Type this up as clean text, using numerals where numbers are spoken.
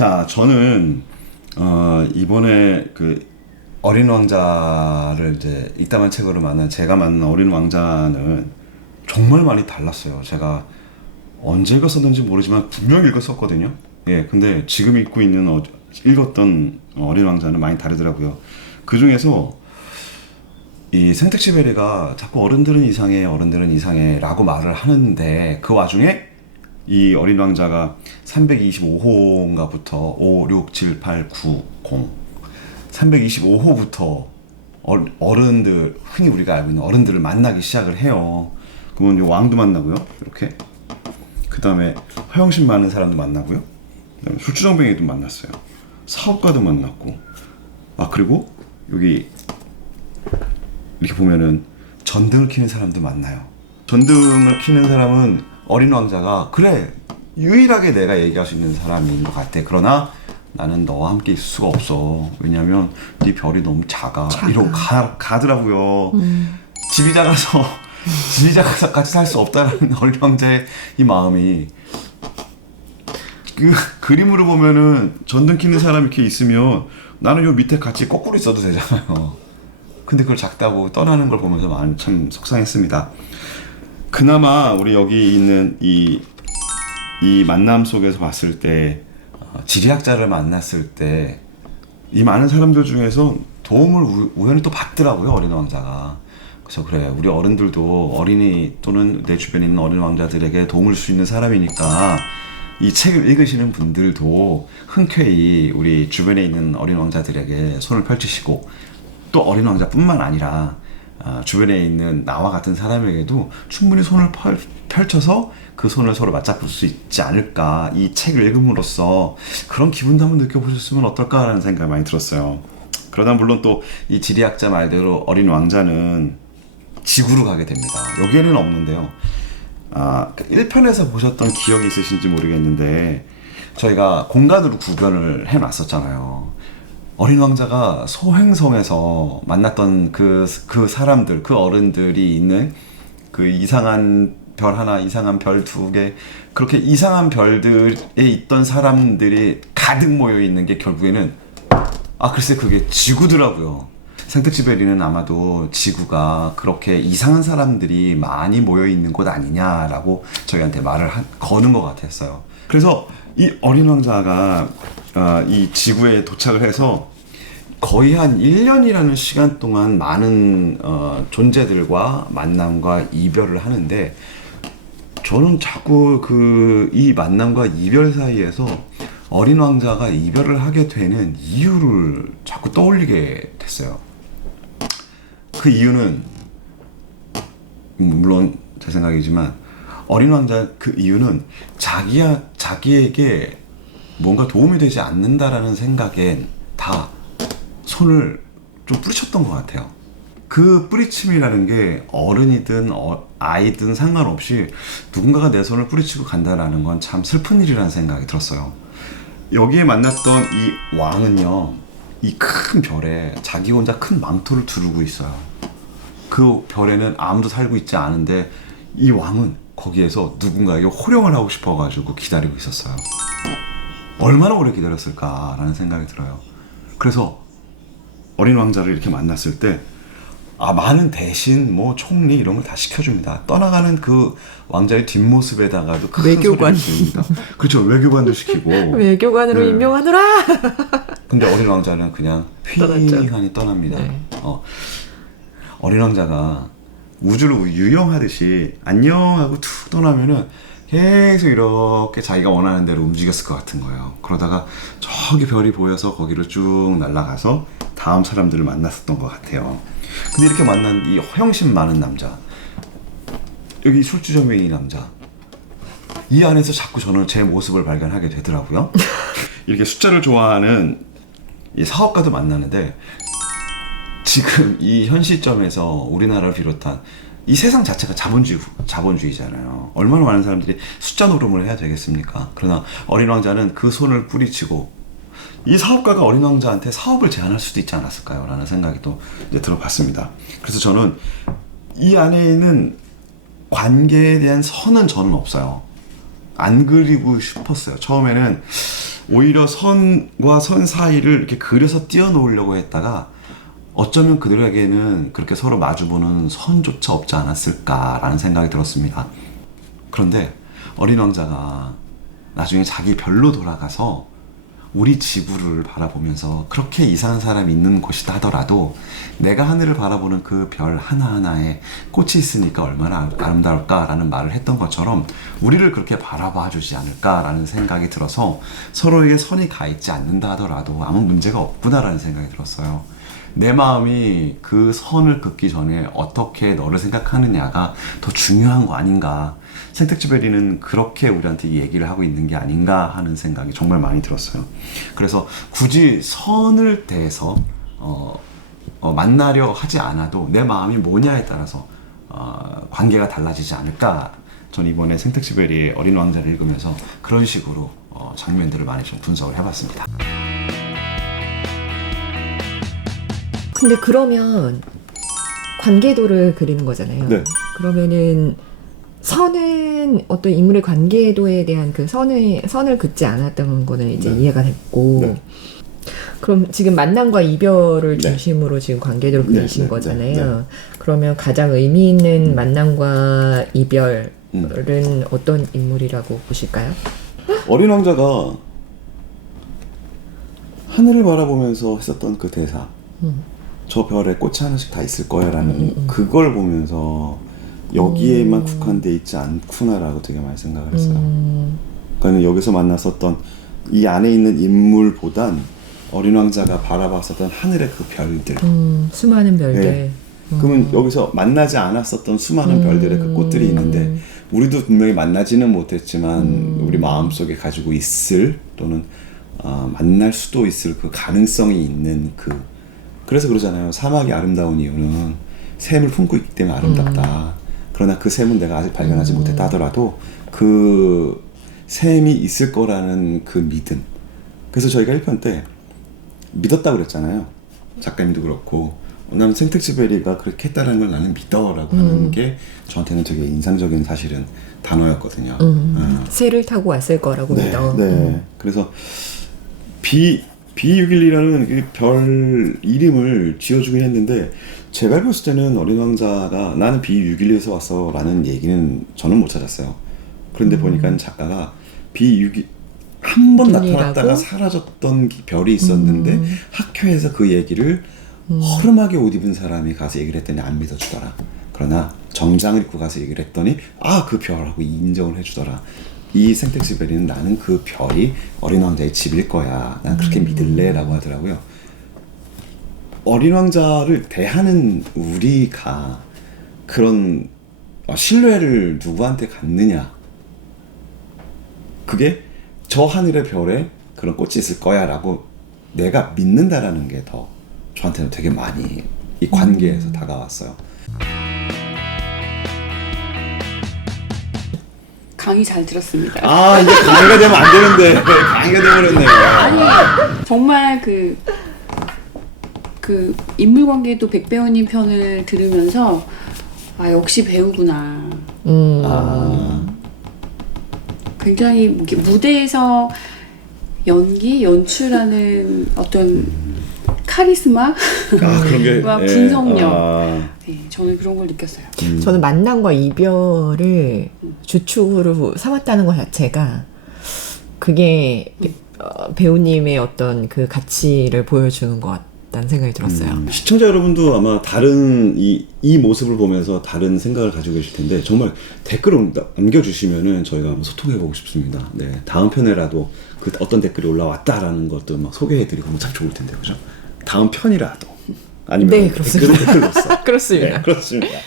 자, 저는 이번에 그 어린 왕자를 이제 이따만 책으로 제가 만난 어린 왕자는 정말 많이 달랐어요. 제가 언제 읽었었는지 모르지만 분명히 읽었었거든요. 예, 근데 지금 읽었던 어린 왕자는 많이 다르더라고요. 그 중에서 이 생텍쥐베리가 자꾸 어른들은 이상해, 어른들은 이상해라고 말을 하는데 그 와중에 이 어린 왕자가 325호인가부터 5, 6, 7, 8, 9, 0 325호부터 어른들, 흔히 우리가 알고 있는 어른들을 만나기 시작을 해요. 그러면 왕도 만나고요, 이렇게. 그 다음에 허영심 많은 사람도 만나고요, 그 다음에 술주정뱅이도 만났어요. 사업가도 만났고, 그리고 여기 이렇게 보면은 전등을 켜는 사람도 만나요. 전등을 켜는 사람은 어린 왕자가 그래, 유일하게 내가 얘기할 수 있는 사람인 것 같아. 그러나 나는 너와 함께 있을 수가 없어. 왜냐면 네 별이 너무 작아. 이러고 가더라고요. 집이 작아서 같이 살 수 없다는 어린 왕자의 이 마음이, 그 그림으로 보면은 전등 켜는 사람이 이렇게 있으면 나는 요 밑에 같이 거꾸로 있어도 되잖아요. 근데 그걸 작다고 떠나는 걸 보면서 마음이 참 속상했습니다. 그나마 우리 여기 있는 이 만남 속에서 봤을 때, 지리학자를 만났을 때 이 많은 사람들 중에서 도움을 우연히 또 받더라고요, 어린 왕자가. 그래서 그래, 우리 어른들도 어린이 또는 내 주변에 있는 어린 왕자들에게 도움을 줄 수 있는 사람이니까 이 책을 읽으시는 분들도 흔쾌히 우리 주변에 있는 어린 왕자들에게 손을 펼치시고, 또 어린 왕자뿐만 아니라 주변에 있는 나와 같은 사람에게도 충분히 손을 펼쳐서 그 손을 서로 맞잡을 수 있지 않을까, 이 책을 읽음으로써 그런 기분도 한번 느껴보셨으면 어떨까라는 생각이 많이 들었어요. 그러다 물론 또 이 지리학자 말대로 어린 왕자는 지구로 가게 됩니다. 여기에는 없는데요. 1편에서 보셨던 기억이 있으신지 모르겠는데 저희가 공간으로 구별을 해놨었잖아요. 어린 왕자가 소행성에서 만났던 그 사람들, 그 어른들이 있는 그 이상한 별 하나, 이상한 별 두 개, 그렇게 이상한 별들에 있던 사람들이 가득 모여 있는 게 결국에는 글쎄 그게 지구더라고요. 생텍쥐베리는 아마도 지구가 그렇게 이상한 사람들이 많이 모여 있는 곳 아니냐라고 저희한테 말을 거는 것 같았어요. 그래서 이 어린 왕자가 이 지구에 도착을 해서 거의 한 1년이라는 시간 동안 많은 존재들과 만남과 이별을 하는데, 저는 자꾸 이 만남과 이별 사이에서 어린 왕자가 이별을 하게 되는 이유를 자꾸 떠올리게 됐어요. 그 이유는 물론 제 생각이지만 어린 왕자 그 이유는 자기에게 뭔가 도움이 되지 않는다라는 생각엔 다 손을 좀 뿌리쳤던 것 같아요. 그 뿌리침이라는 게 어른이든 아이든 상관없이 누군가가 내 손을 뿌리치고 간다라는 건 참 슬픈 일이라는 생각이 들었어요. 여기에 만났던 이 왕은요, 이 큰 별에 자기 혼자 큰 망토를 두르고 있어요. 그 별에는 아무도 살고 있지 않은데 이 왕은 거기에서 누군가에게 호령을 하고 싶어가지고 기다리고 있었어요. 얼마나 오래 기다렸을까라는 생각이 들어요. 그래서 어린 왕자를 이렇게 만났을 때 많은 대신 뭐 총리 이런 걸 다 시켜줍니다. 떠나가는 그 왕자의 뒷모습에다가도 큰 외교관. 소리를 지릅니다. 그렇죠, 외교관도 시키고 외교관으로 임명하노라. 근데 어린 왕자는 그냥 휘하니 떠납니다. 네. 어린 왕자가 우주를 유영하듯이 안녕하고 툭 떠나면은 계속 이렇게 자기가 원하는 대로 움직였을 것 같은 거예요. 그러다가 저기 별이 보여서 거기로 쭉 날아가서 다음 사람들을 만났었던 것 같아요. 근데 이렇게 만난 이 허영심 많은 남자, 여기 술주정뱅이 남자, 이 안에서 자꾸 저는 제 모습을 발견하게 되더라고요. 이렇게 숫자를 좋아하는 이 사업가도 만나는데, 지금 이 현 시점에서 우리나라를 비롯한 이 세상 자체가 자본주의잖아요. 얼마나 많은 사람들이 숫자 노름을 해야 되겠습니까? 그러나 어린 왕자는 그 손을 뿌리치고 이 사업가가 어린 왕자한테 사업을 제안할 수도 있지 않았을까요? 라는 생각이 또 이제 들어봤습니다. 그래서 저는 이 안에는 관계에 대한 선은 저는 없어요. 안 그리고 싶었어요. 처음에는 오히려 선과 선 사이를 이렇게 그려서 띄워놓으려고 했다가 어쩌면 그들에게는 그렇게 서로 마주보는 선조차 없지 않았을까라는 생각이 들었습니다. 그런데 어린 왕자가 나중에 자기 별로 돌아가서 우리 지구를 바라보면서 그렇게 이상한 사람이 있는 곳이다 하더라도 내가 하늘을 바라보는 그 별 하나하나에 꽃이 있으니까 얼마나 아름다울까라는 말을 했던 것처럼 우리를 그렇게 바라봐 주지 않을까라는 생각이 들어서 서로에게 선이 가 있지 않는다 하더라도 아무 문제가 없구나라는 생각이 들었어요. 내 마음이 그 선을 긋기 전에 어떻게 너를 생각하느냐가 더 중요한 거 아닌가. 생텍쥐베리는 그렇게 우리한테 이 얘기를 하고 있는 게 아닌가 하는 생각이 정말 많이 들었어요. 그래서 굳이 선을 대해서 만나려 하지 않아도 내 마음이 뭐냐에 따라서 관계가 달라지지 않을까. 전 이번에 생텍쥐베리의 어린 왕자를 읽으면서 그런 식으로 장면들을 많이 좀 분석을 해봤습니다. 근데 그러면 관계도를 그리는 거잖아요. 네. 그러면은 선은 어떤 인물의 관계도에 대한 그 선을 긋지 않았던 거는 이제 네. 이해가 됐고. 네. 그럼 지금 만남과 이별을 네. 중심으로 지금 관계도를 네, 그리신 네, 거잖아요. 네, 네. 그러면 가장 의미 있는 만남과 이별은 어떤 인물이라고 보실까요? 어린 왕자가 하늘을 바라보면서 했었던 그 대사, 저 별에 꽃이 하나씩 다 있을 거야 라는 그걸 보면서 여기에만 국한돼 있지 않구나라고 되게 많이 생각을 했어요. 그러니까 여기서 만났었던 이 안에 있는 인물보단 어린 왕자가 바라봤었던 하늘의 그 별들, 수많은 별들. 네. 그러면 여기서 만나지 않았었던 수많은 별들의 그 꽃들이 있는데 우리도 분명히 만나지는 못했지만 우리 마음속에 가지고 있을 또는 만날 수도 있을 그 가능성이 있는 그래서 그러잖아요. 사막이 아름다운 이유는 샘을 품고 있기 때문에 아름답다. 그러나 그 샘은 내가 아직 발견하지 못했다 하더라도 그 샘이 있을 거라는 그 믿음. 그래서 저희가 1편 때 믿었다고 그랬잖아요. 작가님도 그렇고 나는 생텍쥐베리가 그렇게 했다는 걸 나는 믿어라고 하는 게 저한테는 되게 인상적인 사실은 단어였거든요. 새를 타고 왔을 거라고 네, 믿어. 네. 그래서 B612라는 별 이름을 지어주긴 했는데 제가 알고 있을 때는 어린 왕자가 나는 B612에서 왔어 라는 얘기는 저는 못 찾았어요. 그런데 보니까 작가가 B6 한 번 나타났다가 사라졌던 별이 있었는데 학교에서 그 얘기를 허름하게 옷 입은 사람이 가서 얘기를 했더니 안 믿어주더라. 그러나 정장을 입고 가서 얘기를 했더니 그 별하고 인정을 해주더라. 이 생텍쥐베리는 나는 그 별이 어린 왕자의 집일 거야. 난 그렇게 믿을래 라고 하더라고요. 어린 왕자를 대하는 우리가 그런 신뢰를 누구한테 갖느냐. 그게 저 하늘의 별에 그런 꽃이 있을 거야 라고 내가 믿는다라는 게 더 저한테는 되게 많이 이 관계에서 다가왔어요. 강의 잘 들었습니다. 이제 강의가 되면 안 되는데 강의가 되어버렸네요. 아니 정말 그 인물관계도 백배우님 편을 들으면서 역시 배우구나. 굉장히 무대에서 연출하는 어떤 카리스마 그런 게 와 분석력. 네, 저는 그런 걸 느꼈어요. 저는 만남과 이별을 주축으로 삼았다는 것 자체가 그게 배우님의 어떤 그 가치를 보여주는 것 같다는 생각이 들었어요. 시청자 여러분도 아마 다른 이 모습을 보면서 다른 생각을 가지고 계실 텐데 정말 댓글을 남겨주시면은 저희가 한번 소통해보고 싶습니다. 네, 다음 편에라도 그 어떤 댓글이 올라왔다라는 것도 막 소개해드리고 참 좋을 텐데 그죠? 다음 편이라도 아니면 네, 그렇습니다. 댓글로써 그렇습니다. 네, 그렇습니다.